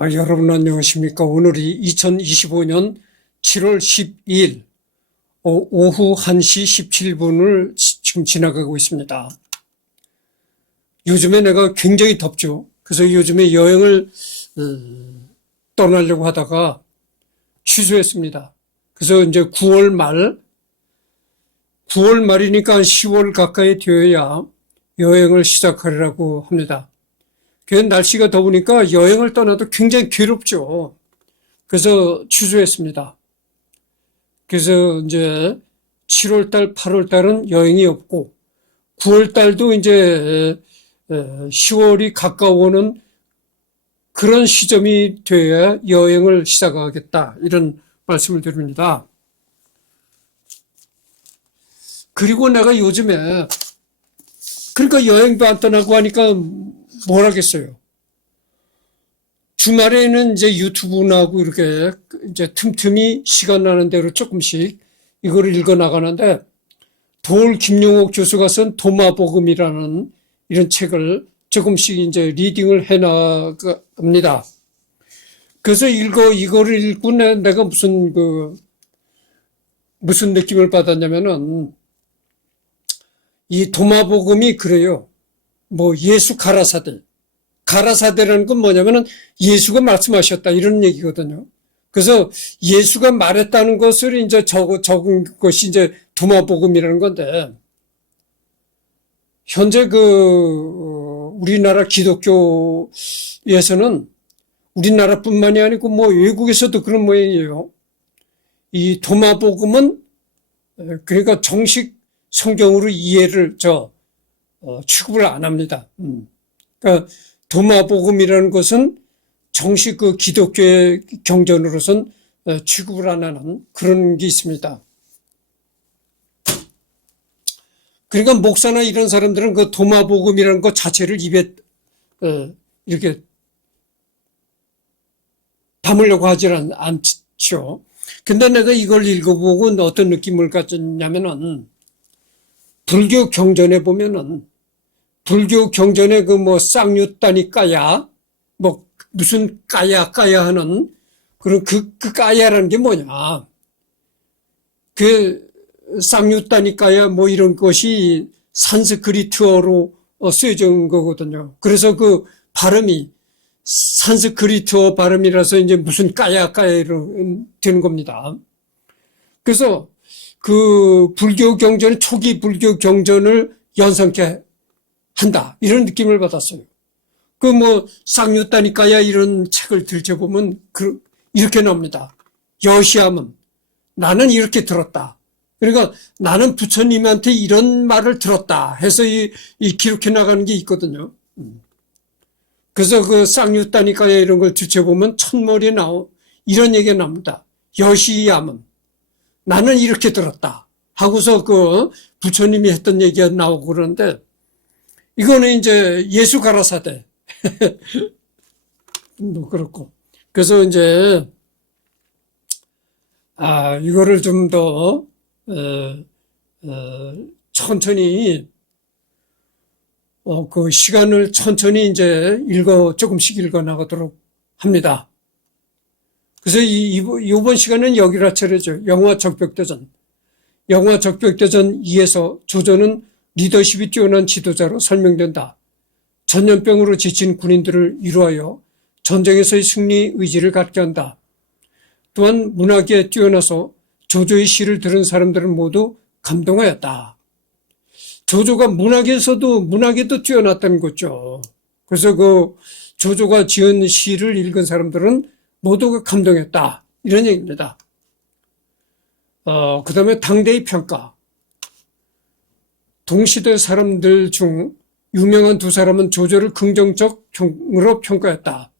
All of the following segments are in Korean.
여러분 안녕하십니까. 오늘이 2025년 7월 12일 오후 1시 17분을 지금 지나가고 있습니다. 요즘에 내가 굉장히 덥죠. 그래서 요즘에 여행을 떠나려고 하다가 취소했습니다. 그래서 이제 9월 말이니까 10월 가까이 되어야 여행을 시작하려고 합니다. 날씨가 더우니까 여행을 떠나도 굉장히 괴롭죠. 그래서 취소했습니다. 그래서 이제 7월달, 8월달은 여행이 없고 9월달도 이제 10월이 가까워오는 그런 시점이 돼야 여행을 시작하겠다, 이런 말씀을 드립니다. 그리고 내가 요즘에 그러니까 여행도 안 떠나고 하니까 뭘 하겠어요. 주말에는 이제 유튜브나 하고 이렇게 이제 틈틈이 시간 나는 대로 조금씩 이거를 읽어 나가는데, 김용옥 교수가 쓴 도마복음이라는 이런 책을 조금씩 이제 리딩을 해 나갑니다. 그래서 이거를 읽고 내가 무슨 느낌을 받았냐면은, 이 도마복음이 그래요. 예수 가라사대라는 건 뭐냐면은 예수가 말씀하셨다, 이런 얘기거든요. 그래서 예수가 말했다는 것을 이제 적은 것이 이제 도마복음이라는 건데, 현재 우리나라 기독교에서는 우리나라뿐만이 아니고 외국에서도 그런 모양이에요. 이 도마복음은 그러니까 정식 성경으로 이해를 취급을 안 합니다. 그러니까 도마복음이라는 것은 정식 기독교의 경전으로선 취급을 안 하는 그런 게 있습니다. 그러니까 목사나 이런 사람들은 그 도마복음이라는 것 자체를 입에 이렇게 담으려고 하지 않죠. 근데 내가 이걸 읽어보고 어떤 느낌을 가졌냐면은, 불교 경전에 보면은, 불교 경전에 쌍유따니 까야, 무슨 까야 하는 그런 그 까야라는 게 뭐냐. 쌍유따니 까야 이런 것이 산스크리트어로 쓰여져 있는 거거든요. 그래서 그 발음이 산스크리트어 발음이라서 이제 무슨 까야 이런 되는 겁니다. 그래서 초기 불교 경전을 연상케 한다, 이런 느낌을 받았어요. 쌍유따니까야 이런 책을 들춰보면 이렇게 나옵니다. 여시함은 나는 이렇게 들었다. 그러니까 나는 부처님한테 이런 말을 들었다 해서 이 기록해 나가는 게 있거든요. 그래서 쌍유따니까야 이런 걸 들춰보면 첫머리에 이런 얘기가 나옵니다. 여시함은 나는 이렇게 들었다 하고서 부처님이 했던 얘기가 나오고 그러는데, 이거는 이제 예수 가라사대. 그렇고. 그래서 이제, 이거를 좀 더, 천천히, 시간을 천천히 이제 조금씩 읽어 나가도록 합니다. 그래서 이번 시간은 여기라 차례죠. 영화 적벽대전. 영화 적벽대전 2에서 조조는 리더십이 뛰어난 지도자로 설명된다. 전염병으로 지친 군인들을 위로하여 전쟁에서의 승리 의지를 갖게 한다. 또한 문학에 뛰어나서 조조의 시를 들은 사람들은 모두 감동하였다. 조조가 문학에도 뛰어났다는 거죠. 그래서 조조가 지은 시를 읽은 사람들은 모두가 감동했다, 이런 얘기입니다. 그 다음에 당대의 평가. 동시대 사람들 중 유명한 두 사람은 조조를 긍정적으로 평가했다.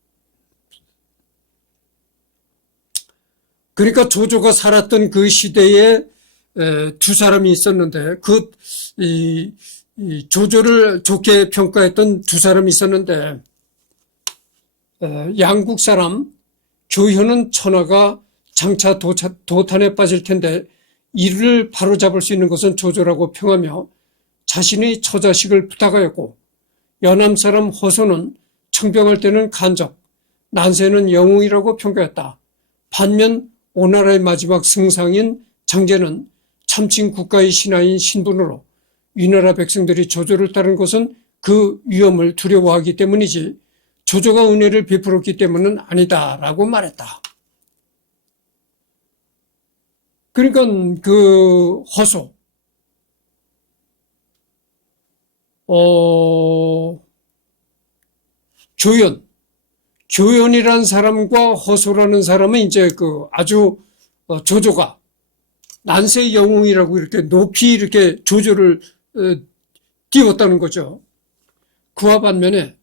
그러니까 조조가 살았던 그 시대에 두 사람이 있었는데, 조조를 좋게 평가했던 두 사람이 있었는데, 양국 사람 교현은 천하가 장차 도탄에 빠질 텐데 이를 바로잡을 수 있는 것은 조조라고 평하며 자신의 처자식을 부탁하였고, 연암 사람 허소는 청병할 때는 간접, 난세는 영웅이라고 평가했다. 반면 오나라의 마지막 승상인 장제는 참칭 국가의 신하인 신분으로 위나라 백성들이 조조를 따른 것은 그 위험을 두려워하기 때문이지 조조가 은혜를 베풀었기 때문은 아니다라고 말했다. 그러니까 그 허소, 교연이라는 사람과 허소라는 사람은 이제 그 아주 조조가 난세의 영웅이라고 이렇게 높이 이렇게 조조를 띄웠다는 거죠. 그와 반면에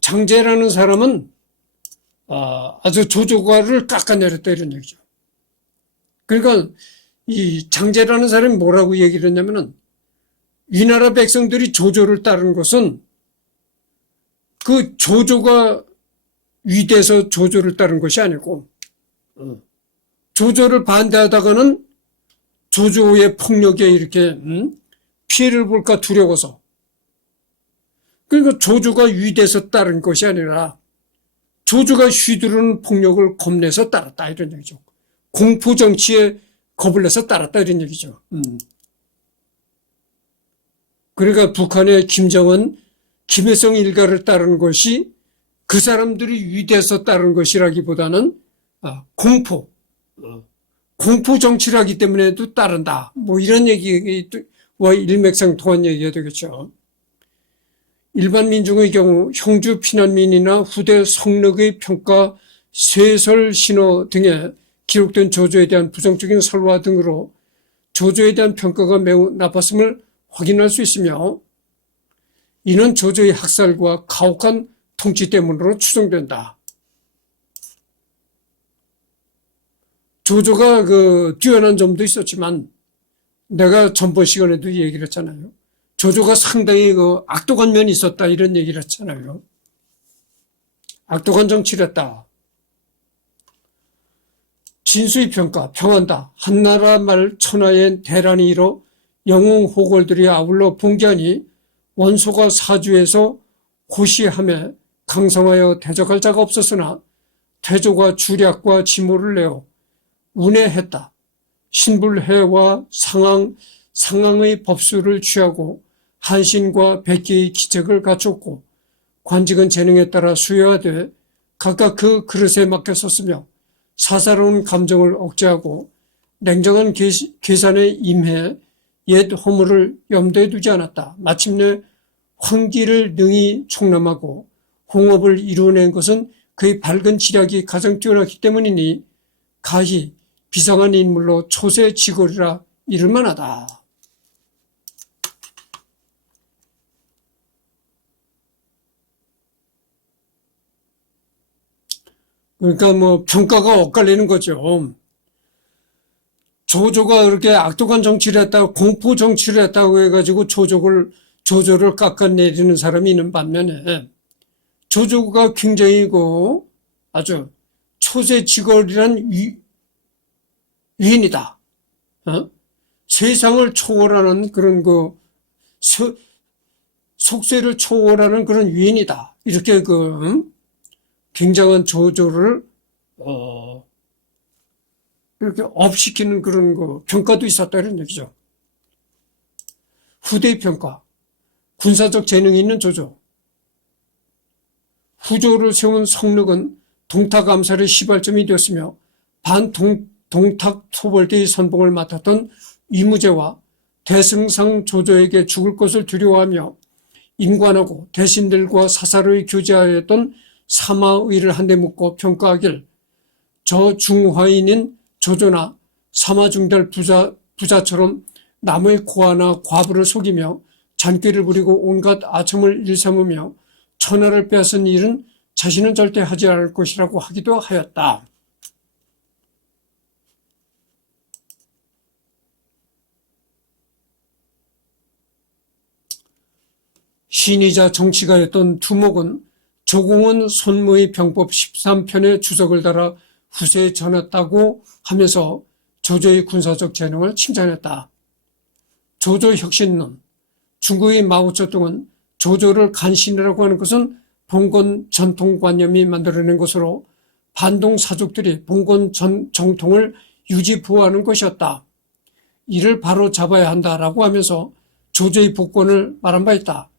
장제라는 사람은 아주 조조가를 깎아내렸다 이런 얘기죠. 그러니까 이 장제라는 사람이 뭐라고 얘기를 했냐면은 위나라 백성들이 조조를 따른 것은 그 조조가 위대해서 조조를 따른 것이 아니고 조조를 반대하다가는 조조의 폭력에 이렇게 피해를 볼까 두려워서 그러니까 조조가 위대해서 따른 것이 아니라 조조가 휘두르는 폭력을 겁내서 따랐다 이런 얘기죠. 공포 정치에 겁을 내서 따랐다 이런 얘기죠. 그러니까 북한의 김정은, 김일성 일가를 따르는 것이 그 사람들이 위대해서 따른 것이라기보다는 공포 정치를 하기 때문에도 따른다. 뭐 이런 얘기와 일맥상통한 얘기가 되겠죠. 일반 민중의 경우 형주 피난민이나 후대 성력의 평가, 쇠설 신호 등에 기록된 조조에 대한 부정적인 설화 등으로 조조에 대한 평가가 매우 나빴음을 확인할 수 있으며 이는 조조의 학살과 가혹한 통치 때문으로 추정된다. 조조가 뛰어난 점도 있었지만 내가 전번 시간에도 얘기를 했잖아요. 조조가 상당히 악독한 면이 있었다 이런 얘기를 했잖아요. 악독한 정치를 했다. 진수의 평가, 평한다. 한나라 말 천하의 대란이 일어 영웅 호걸들이 아울러 봉기하니 원소가 사주에서 고시함에 강성하여 대적할 자가 없었으나 태조가 주략과 지모를 내어 운해했다. 신불해와 상항의 법수를 취하고 한신과 백기의 기책을 갖췄고 관직은 재능에 따라 수여하되 각각 그 그릇에 맡겨 섰으며 사사로운 감정을 억제하고 냉정한 계산에 임해 옛 허물을 염두에 두지 않았다. 마침내 황기를 능히 총람하고 홍업을 이루어낸 것은 그의 밝은 지략이 가장 뛰어났기 때문이니 가히 비상한 인물로 초세지골이라 이를 만하다. 그러니까 평가가 엇갈리는 거죠. 조조가 그렇게 악독한 정치를 했다고 공포 정치를 했다고 해가지고 조조를 깎아내리는 사람이 있는 반면에 조조가 굉장히 아주 초세지골이란 위인이다. 세상을 초월하는 그런 속세를 초월하는 그런 위인이다. 이렇게 굉장한 조조를 이렇게 업시키는 그런 평가도 있었다 이런 얘기죠. 후대의 평가, 군사적 재능이 있는 조조. 후조를 세운 성륵은 동탁 암살의 시발점이 되었으며 동탁 토벌대의 선봉을 맡았던 이무제와 대승상 조조에게 죽을 것을 두려워하며 임관하고 대신들과 사사로이 교제하였던 사마의를 한데 묶어 평가하길 저 중화인인 조조나 사마중달 부자처럼 남의 고아나 과부를 속이며 잔꾀를 부리고 온갖 아첨을 일삼으며 천하를 빼앗은 일은 자신은 절대 하지 않을 것이라고 하기도 하였다. 신이자 정치가였던 두목은 조공은 손무의 병법 13편에 주석을 달아 후세에 전했다고 하면서 조조의 군사적 재능을 칭찬했다. 조조 혁신론, 중국의 마오쩌둥은 조조를 간신이라고 하는 것은 봉건 전통관념이 만들어낸 것으로 반동 사족들이 봉건 정통을 유지 보호하는 것이었다. 이를 바로 잡아야 한다라고 하면서 조조의 복권을 말한 바 있다.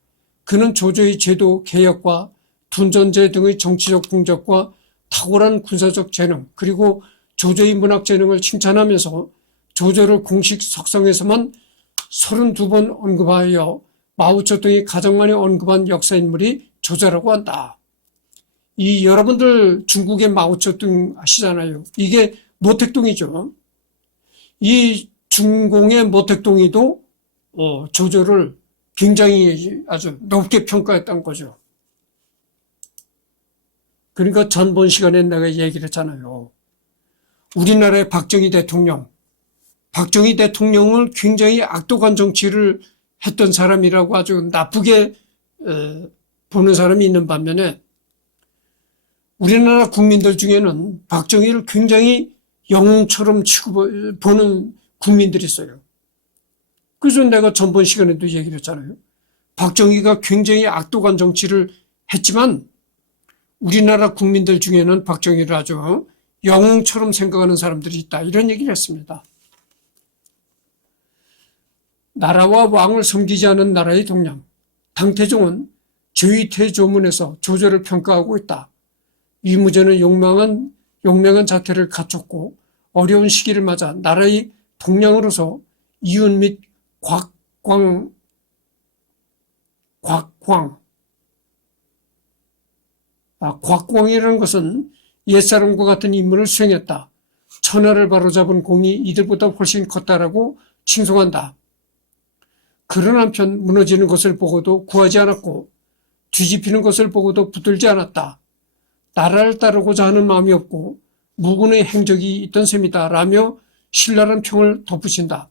그는 조조의 제도 개혁과 둔전제 등의 정치적 공적과 탁월한 군사적 재능 그리고 조조의 문학 재능을 칭찬하면서 조조를 공식 석상에서만 32번 언급하여 마오쩌둥이 가장 많이 언급한 역사인물이 조조라고 한다. 이 여러분들 중국의 마오쩌둥 아시잖아요. 이게 모택동이죠. 이 중공의 모택동이도 조조를 굉장히 아주 높게 평가했던 거죠. 그러니까 전번 시간에 내가 얘기를 했잖아요. 우리나라의 박정희 대통령을 굉장히 악독한 정치를 했던 사람이라고 아주 나쁘게 보는 사람이 있는 반면에 우리나라 국민들 중에는 박정희를 굉장히 영웅처럼 보는 국민들이 있어요. 그래서 내가 전번 시간에도 얘기를 했잖아요. 박정희가 굉장히 악독한 정치를 했지만 우리나라 국민들 중에는 박정희를 아주 영웅처럼 생각하는 사람들이 있다. 이런 얘기를 했습니다. 나라와 왕을 섬기지 않은 나라의 동량. 당태종은 제2태조문에서 조조를 평가하고 있다. 위무제는 용맹한 자태를 갖췄고 어려운 시기를 맞아 나라의 동량으로서 이윤 및 곽광이라는 것은 옛사람과 같은 임무를 수행했다. 천하를 바로잡은 공이 이들보다 훨씬 컸다라고 칭송한다. 그런 한편 무너지는 것을 보고도 구하지 않았고 뒤집히는 것을 보고도 붙들지 않았다. 나라를 따르고자 하는 마음이 없고 무군의 행적이 있던 셈이다 라며 신랄한 평을 덧붙인다.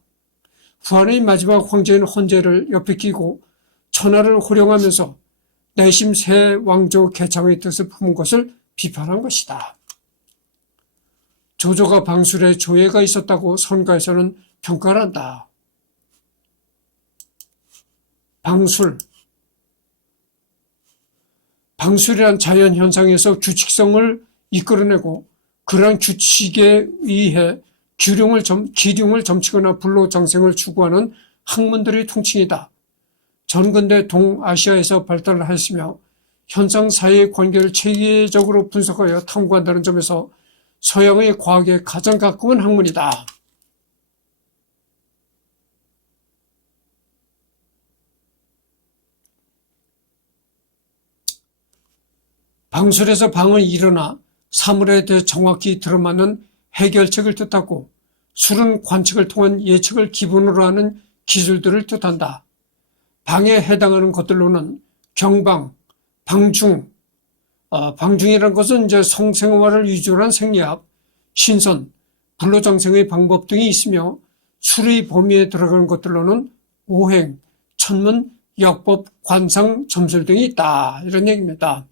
후한의 마지막 황제인 헌제를 옆에 끼고 천하를 호령하면서 내심 새 왕조 개창의 뜻을 품은 것을 비판한 것이다. 조조가 방술에 조예가 있었다고 선가에서는 평가를 한다. 방술이란 자연현상에서 규칙성을 이끌어내고 그러한 규칙에 의해 기륭을 점치거나 불로장생을 추구하는 학문들의 통칭이다. 전근대 동아시아에서 발달하였으며 현상사회의 관계를 체계적으로 분석하여 탐구한다는 점에서 서양의 과학에 가장 가까운 학문이다. 방술에서 방은 일어나 사물에 대해 정확히 들어맞는 해결책을 뜻하고 술은 관측을 통한 예측을 기본으로 하는 기술들을 뜻한다. 방에 해당하는 것들로는 경방, 방중, 방중이라는 것은 이제 성생활을 위주로 한 생리학, 신선, 불로장생의 방법 등이 있으며 술의 범위에 들어가는 것들로는 오행, 천문, 역법, 관상, 점술 등이 있다. 이런 얘기입니다.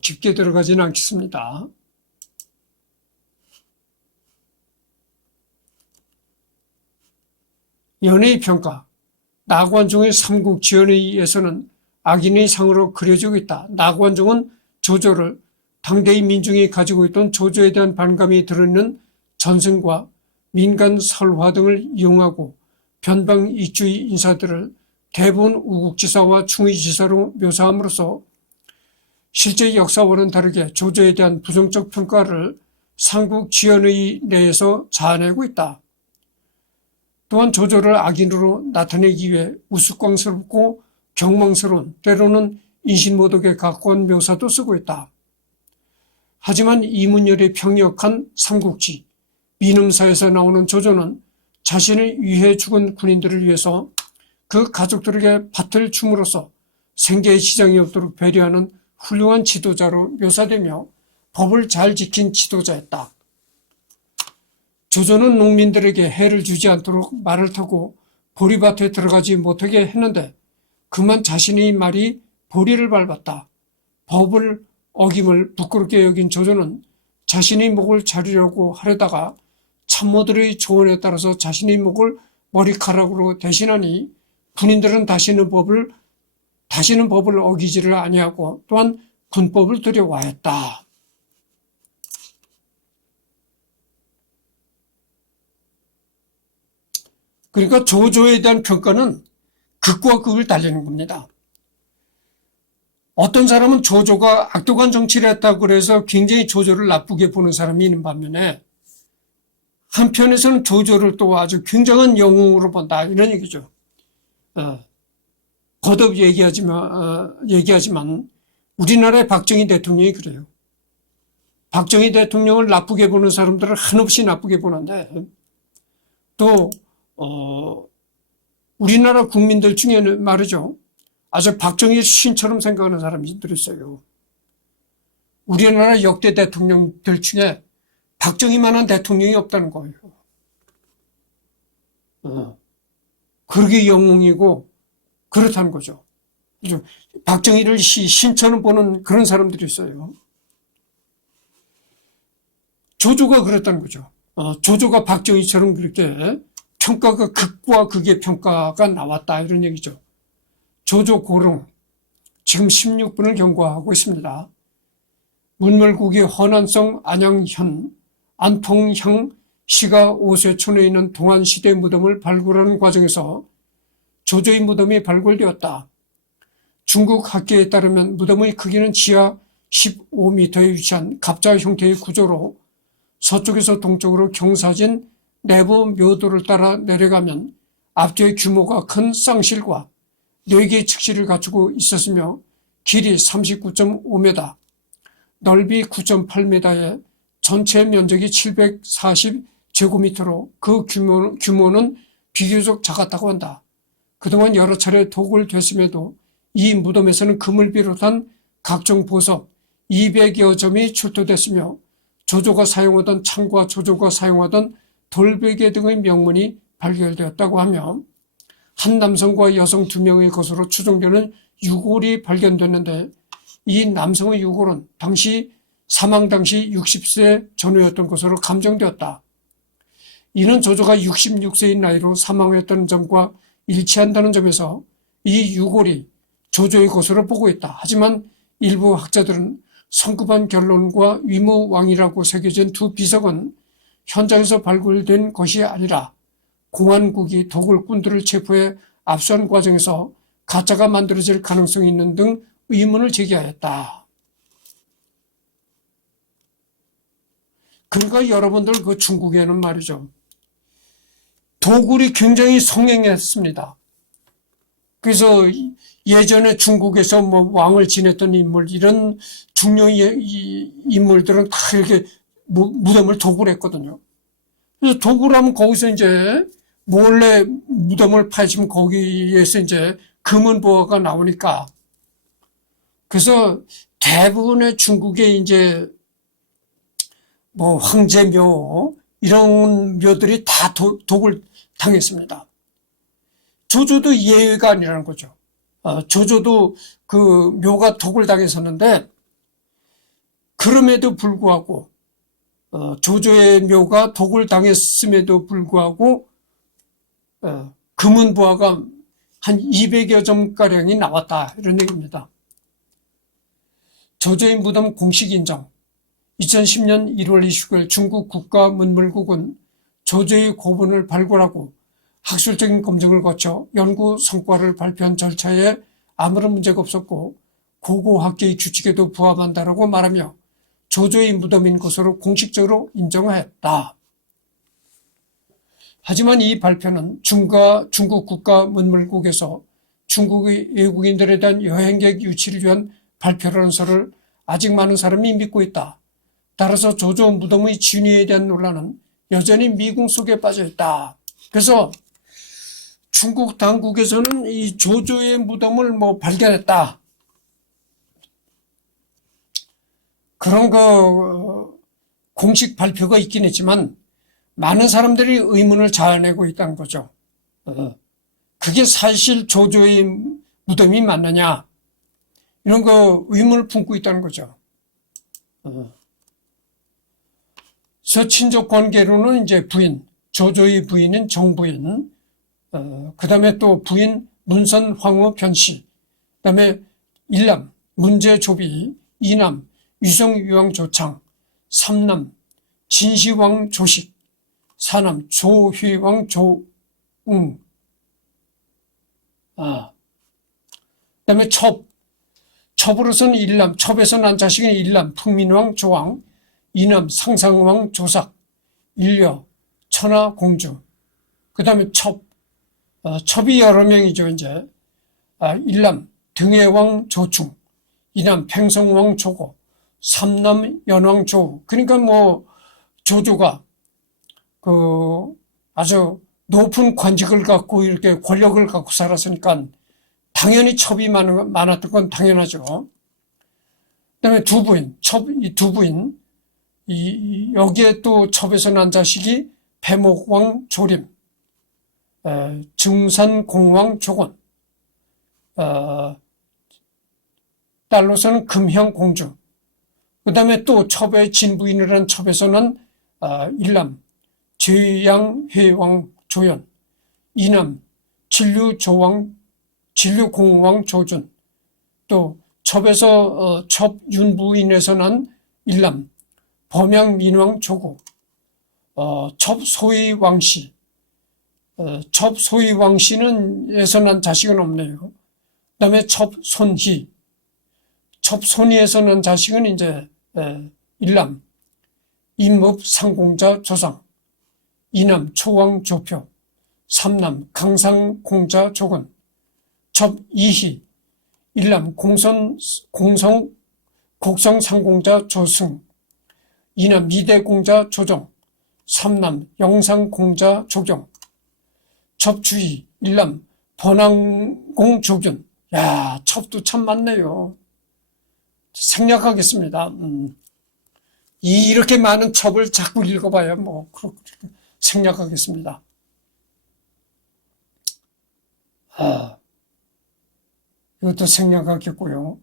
깊게 들어가지는 않겠습니다. 연애의 평가. 나관종의 삼국지연의에서는 악인의 상으로 그려지고 있다. 나관종은 조조를 당대의 민중이 가지고 있던 조조에 대한 반감이 들어있는 전승과 민간 설화 등을 이용하고 변방 이주의 인사들을 대부분 우국지사와 충의지사로 묘사함으로써 실제 역사와는 다르게 조조에 대한 부정적 평가를 삼국지연의 내에서 자아내고 있다. 또한 조조를 악인으로 나타내기 위해 우스꽝스럽고 경망스러운 때로는 인신모독에 가까운 묘사도 쓰고 있다. 하지만 이문열의 평역한 삼국지, 민음사에서 나오는 조조는 자신을 위해 죽은 군인들을 위해서 그 가족들에게 밭을 줌으로써 생계의 지장이 없도록 배려하는 훌륭한 지도자로 묘사되며 법을 잘 지킨 지도자였다. 조조는 농민들에게 해를 주지 않도록 말을 타고 보리밭에 들어가지 못하게 했는데 그만 자신의 말이 보리를 밟았다. 법을 어김을 부끄럽게 여긴 조조는 자신의 목을 자르려고 하려다가 참모들의 조언에 따라서 자신의 목을 머리카락으로 대신하니 군인들은 다시는 법을 다시는 법을 어기지를 아니하고 또한 군법을 들여와했다. 그러니까 조조에 대한 평가는 극과 극을 달리는 겁니다. 어떤 사람은 조조가 악독한 정치를 했다고 그래서 굉장히 조조를 나쁘게 보는 사람이 있는 반면에 한편에서는 조조를 또 아주 굉장한 영웅으로 본다 이런 얘기죠. 거듭 얘기하지만 우리나라의 박정희 대통령이 그래요. 박정희 대통령을 나쁘게 보는 사람들은 한없이 나쁘게 보는데 또 우리나라 국민들 중에는 말이죠. 아주 박정희 신처럼 생각하는 사람들이 있어요. 우리나라 역대 대통령들 중에 박정희만한 대통령이 없다는 거예요. 그러게 영웅이고 그렇다는 거죠. 박정희를 신처럼 보는 그런 사람들이 있어요. 조조가 그랬다는 거죠. 조조가 박정희처럼 그렇게 평가가 극과 극의 평가가 나왔다 이런 얘기죠. 조조 고릉 지금 16분을 경고하고 있습니다. 문물국이 허난성 안양현 안통향 시가 오세촌에 있는 동안시대 무덤을 발굴하는 과정에서 조조의 무덤이 발굴되었다. 중국 학계에 따르면 무덤의 크기는 지하 15m에 위치한 갑자 형태의 구조로 서쪽에서 동쪽으로 경사진 내부 묘도를 따라 내려가면 앞뒤의 규모가 큰 쌍실과 4개의 측실을 갖추고 있었으며 길이 39.5m, 넓이 9.8m에 전체 면적이 740제곱미터로 그 규모는 비교적 작았다고 한다. 그동안 여러 차례 도굴 됐음에도 이 무덤에서는 금을 비롯한 각종 보석 200여 점이 출토됐으며 조조가 사용하던 창과 조조가 사용하던 돌베개 등의 명문이 발견되었다고 하며 한 남성과 여성 2명의 것으로 추정되는 유골이 발견됐는데 이 남성의 유골은 사망 당시 60세 전후였던 것으로 감정되었다. 이는 조조가 66세의 나이로 사망했다는 점과 일치한다는 점에서 이 유골이 조조의 것으로 보고 있다. 하지만 일부 학자들은 성급한 결론과 위무왕이라고 새겨진 2 비석은 현장에서 발굴된 것이 아니라 공안국이 도굴꾼들을 체포해 압수한 과정에서 가짜가 만들어질 가능성이 있는 등 의문을 제기하였다. 그러니까 여러분들 그 중국에는 말이죠. 도굴이 굉장히 성행했습니다. 그래서 예전에 중국에서 뭐 왕을 지냈던 인물, 이런 중요한 인물들은 다 이렇게 무덤을 도굴했거든요. 그래서 도굴하면 거기서 이제 몰래 무덤을 파헤치면 거기에서 이제 금은보화가 나오니까. 그래서 대부분의 중국의 이제 뭐 황제묘 이런 묘들이 다 도굴 당했습니다. 조조도 예외가 아니라는 거죠. 조조도 그 묘가 도굴 당했었는데 그럼에도 불구하고 조조의 묘가 도굴 당했음에도 불구하고 금은보화가 한 200여 점가량이 나왔다 이런 얘기입니다. 조조의 무덤 공식 인정. 2010년 1월 29일 중국 국가문물국은 조조의 고분을 발굴하고 학술적인 검증을 거쳐 연구 성과를 발표한 절차에 아무런 문제가 없었고 고고학계의 규칙에도 부합한다라고 말하며 조조의 무덤인 것으로 공식적으로 인정하였다. 하지만 이 발표는 중국 국가문물국에서 중국의 외국인들에 대한 여행객 유치를 위한 발표라는 설을 아직 많은 사람이 믿고 있다. 따라서 조조 무덤의 진위에 대한 논란은 여전히 미궁 속에 빠져 있다. 그래서 중국 당국에서는 이 조조의 무덤을 발견했다. 그런 공식 발표가 있긴 했지만 많은 사람들이 의문을 자아내고 있다는 거죠. 그게 사실 조조의 무덤이 맞느냐 이런 의문을 품고 있다는 거죠. 서친족 관계로는 이제 부인, 조조의 부인인 정부인, 그 다음에 또 부인 문선 황후 변씨, 그다음에 일남 문제조비, 이남 유성유왕 조창, 삼남 진시황 조식, 사남 조휘왕 조응. 그다음에 첩으로서는 일남, 첩에서 난 자식은 일남 풍민왕 조왕, 이남 상상왕 조삭, 일녀 천하 공주. 그다음에 첩이 여러 명이죠. 이제 일남 등해왕 조충, 이남 팽성왕 조고, 삼남 연왕 조우. 그러니까 뭐 조조가 아주 높은 관직을 갖고 이렇게 권력을 갖고 살았으니까 당연히 첩이 많았던 건 당연하죠. 그다음에 두 부인, 이 두 부인, 여기에 또 첩에서 난 자식이 배목왕 조림, 증산공왕 조곤, 딸로서는 금향공주. 그 다음에 또 첩의 진부인이라는 첩에서는 일남 제양회왕 조연, 이남 진류공왕 조준, 또 첩에서 첩윤부인에서는 일남 범양민왕 조고, 첩소희왕씨, 첩소희왕씨는 에서 난 자식은 없네요. 그 다음에 첩손희에서 난 자식은 이제 일남 임읍상공자 조상, 이남 초왕 조표, 삼남 강상공자 조건, 첩이희, 일남 곡성상공자 조승, 이남 미대공자 조정, 삼남 영상공자 조경, 첩주희, 일남 번왕공 조균. 야, 첩도 참 많네요. 생략하겠습니다. 이렇게 많은 첩을 자꾸 읽어봐야 뭐 그렇게 생략하겠습니다. 이것도 생략하겠고요.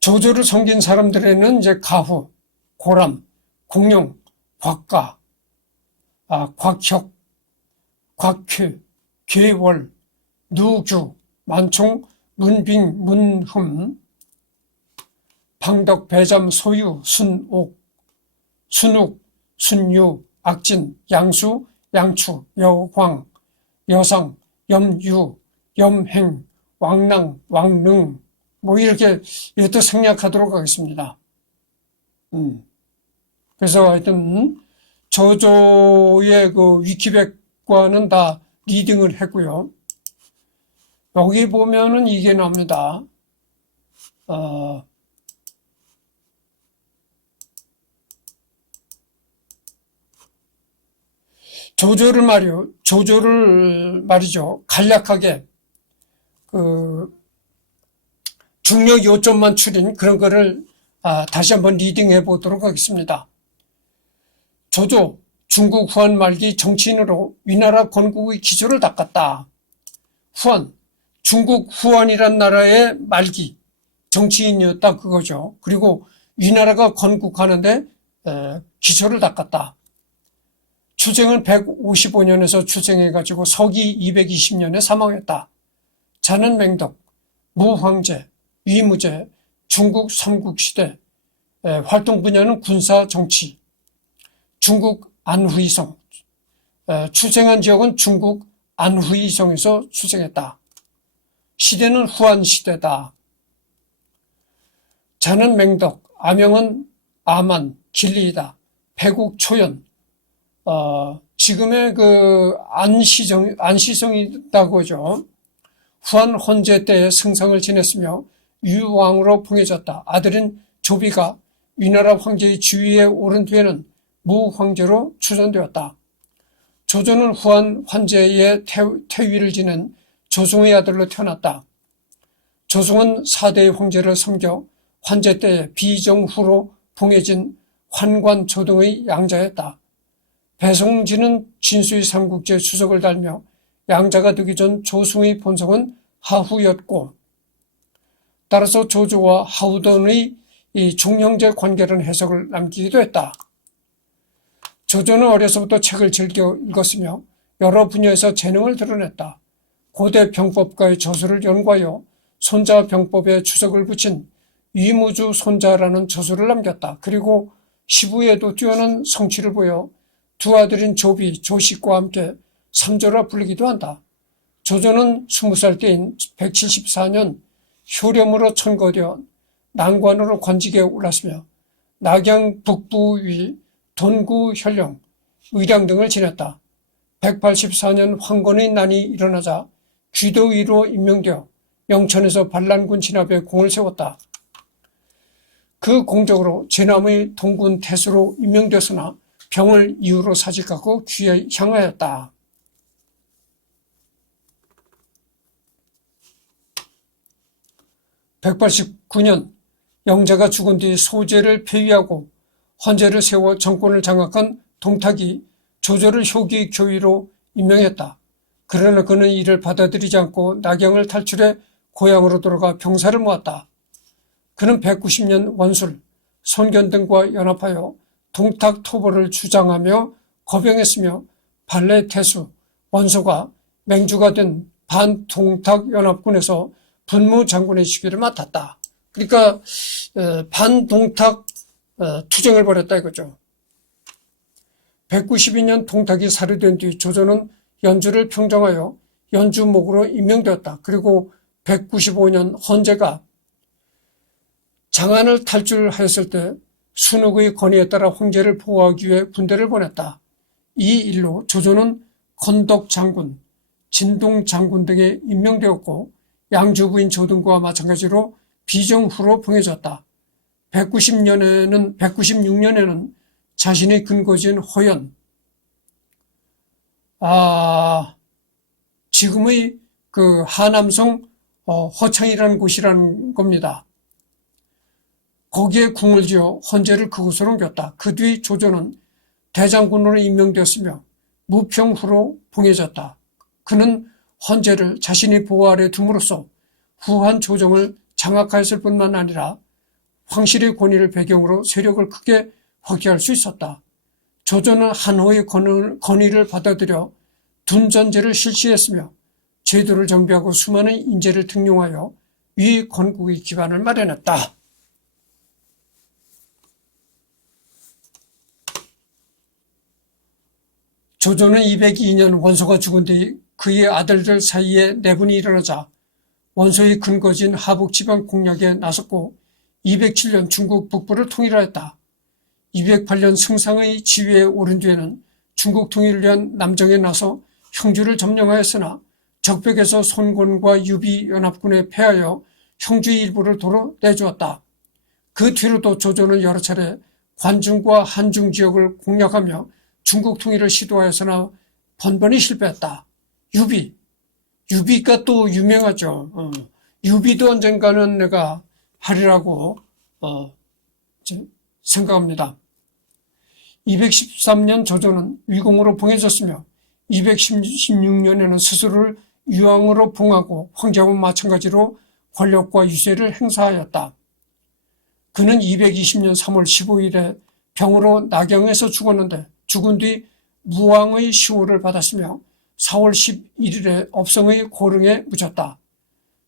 조조를 섬긴 사람들에는 이제 가후, 고람, 공룡, 곽가, 곽혁, 곽회, 괴월, 누규, 만총, 문빙, 문흠, 방덕, 배잠, 소유, 순옥, 순욱, 순유, 악진, 양수, 양추, 여황, 여상, 염유, 염행, 왕랑, 왕릉, 뭐 이렇게 이것도 생략하도록 하겠습니다. 그래서 하여튼 조조의 그 위키백과는 다 리딩을 했고요. 여기 보면은 이게 나옵니다. 조조를 말이죠. 간략하게 중요 요점만 추린 그런 거를 다시 한번 리딩해 보도록 하겠습니다. 조조, 중국 후한 말기 정치인으로 위나라 건국의 기초를 닦았다. 후한, 중국 후한이란 나라의 말기 정치인이었다 그거죠. 그리고 위나라가 건국하는데 기초를 닦았다. 추쟁은 155년에서 추쟁해가지고 서기 220년에 사망했다. 자는 맹덕, 무황제, 위무제, 중국 삼국시대, 활동 분야는 군사 정치, 중국 안후이성, 추쟁한 지역은 중국 안후이성에서 추쟁했다. 시대는 후한 시대다. 자는 맹덕, 아명은 아만, 길리이다. 배국 초연, 지금의 그 안시성이라고 하죠. 후한 헌제 때에 승상을 지냈으며 유왕으로 봉해졌다. 아들인 조비가 위나라 황제의 지위에 오른 뒤에는 무황제로 추전되었다. 조조는 후한 황제의 태위를 지낸 조승의 아들로 태어났다. 조승은 4대의 황제를 섬겨 황제 때에 비정후로 봉해진 환관조등의 양자였다. 배송진은 진수의 삼국지에 수석을 달며 양자가 되기 전 조승의 본성은 하후였고, 따라서 조조와 하우던의 이 종형제 관계라는 해석을 남기기도 했다. 조조는 어려서부터 책을 즐겨 읽었으며 여러 분야에서 재능을 드러냈다. 고대 병법가의 저술을 연구하여 손자 병법에 주석을 붙인 위무주 손자라는 저술을 남겼다. 그리고 시부에도 뛰어난 성취를 보여 두 아들인 조비, 조식과 함께 삼조라 불리기도 한다. 조조는 20살 때인 174년 효렴으로 천거되어 난관으로 관직에 올랐으며 낙양 북부위 돈구 현령, 의량 등을 지냈다. 184년 황건의 난이 일어나자 귀도위로 임명되어 영천에서 반란군 진압에 공을 세웠다. 그 공적으로 제남의 동군 태수로 임명되었으나 병을 이유로 사직하고 귀에 향하였다. 189년 영자가 죽은 뒤 소제를 폐위하고 헌제를 세워 정권을 장악한 동탁이 조조를 효기 교위로 임명했다. 그러나 그는 이를 받아들이지 않고 낙양을 탈출해 고향으로 돌아가 병사를 모았다. 그는 190년 원술, 손견 등과 연합하여 동탁 토벌을 주장하며 거병했으며 발레 태수, 원소가 맹주가 된 반동탁 연합군에서 분무 장군의 시기를 맡았다. 그러니까 반동탁 투쟁을 벌였다 이거죠. 192년 동탁이 살해된 뒤 조조는 연주를 평정하여 연주목으로 임명되었다. 그리고 195년 헌제가 장안을 탈출하였을 때 순욱의 건의에 따라 황제를 보호하기 위해 군대를 보냈다. 이 일로 조조는 건덕 장군, 진동 장군 등에 임명되었고 양주부인 조등과 마찬가지로 비정후로 봉해졌다. 196년에는 자신의 근거지인 허연, 지금의 그 하남성 허창이라는 곳이라는 겁니다. 거기에 궁을 지어 헌제를 그곳으로 옮겼다. 그 뒤 조조는 대장군으로 임명되었으며 무평후로 봉해졌다. 그는 헌제를 자신의 보호 아래 둠으로써 후한 조정을 장악하였을 뿐만 아니라 황실의 권위를 배경으로 세력을 크게 확대할 수 있었다. 조조는 한호의 건의를 받아들여 둔전제를 실시했으며 제도를 정비하고 수많은 인재를 등용하여 위 건국의 기반을 마련했다. 조조는 202년 원소가 죽은 뒤 그의 아들들 사이에 내분이 일어나자 원소의 근거지인 하북지방 공략에 나섰고 207년 중국 북부를 통일하였다. 208년 승상의 지위에 오른 뒤에는 중국 통일을 위한 남정에 나서 형주를 점령하였으나 적벽에서 손곤과 유비 연합군에 패하여 형주의 일부를 도로 내주었다. 그 뒤로도 조조는 여러 차례 관중과 한중 지역을 공략하며 중국 통일을 시도하였으나 번번이 실패했다. 유비가 또 유명하죠. 유비도 언젠가는 내가 하리라고 생각합니다. 213년 조조는 위공으로 봉해졌으며 216년에는 스스로를 유왕으로 봉하고 황제와 마찬가지로 권력과 유세를 행사하였다. 그는 220년 3월 15일에 병으로 낙양에서 죽었는데 죽은 뒤 무왕의 시호를 받았으며 4월 11일에 업성의 고릉에 묻혔다.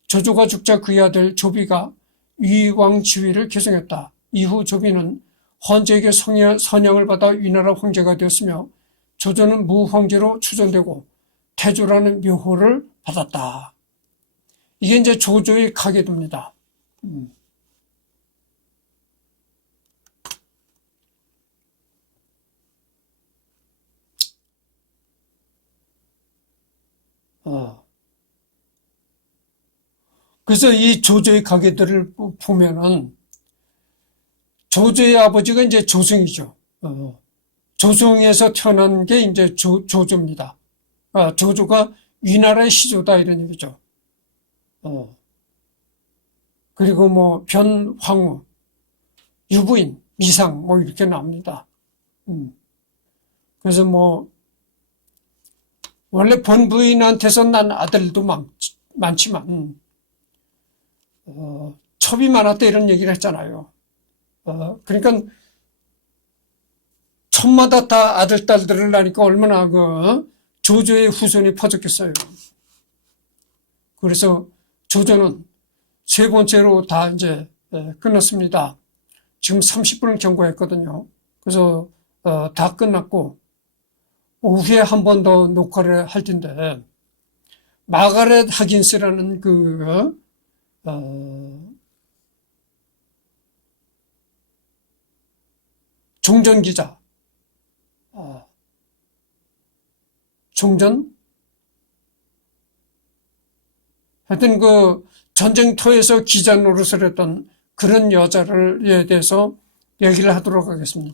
조조가 죽자 그의 아들 조비가 위왕 지위를 계승했다. 이후 조비는 헌제에게 선양을 받아 위나라 황제가 되었으며 조조는 무황제로 추존되고 태조라는 묘호를 받았다. 이게 이제 조조의 가계도입니다. 그래서 이 조조의 가계들을 보면은 조조의 아버지가 이제 조승이죠. 조승에서 태어난 게 이제 조조입니다. 조조가 위나라의 시조다 이런 얘기죠. 그리고 뭐 변황후, 유부인, 미상 뭐 이렇게 나옵니다. 그래서 뭐 원래 본부인한테서 난 아들도 많지만 첩이 많았다 이런 얘기를 했잖아요. 그러니까 첩마다 다 아들, 딸들을 낳으니까 얼마나 조조의 후손이 퍼졌겠어요. 그래서 조조는 세 번째로 다 이제 끝났습니다. 지금 30분을 경과했거든요. 그래서 다 끝났고 오후에 한 번 더 녹화를 할 텐데 마가렛 하긴스라는 그 종전 기자, 종전? 하여튼 그 전쟁터에서 기자 노릇을 했던 그런 여자에 대해서 얘기를 하도록 하겠습니다.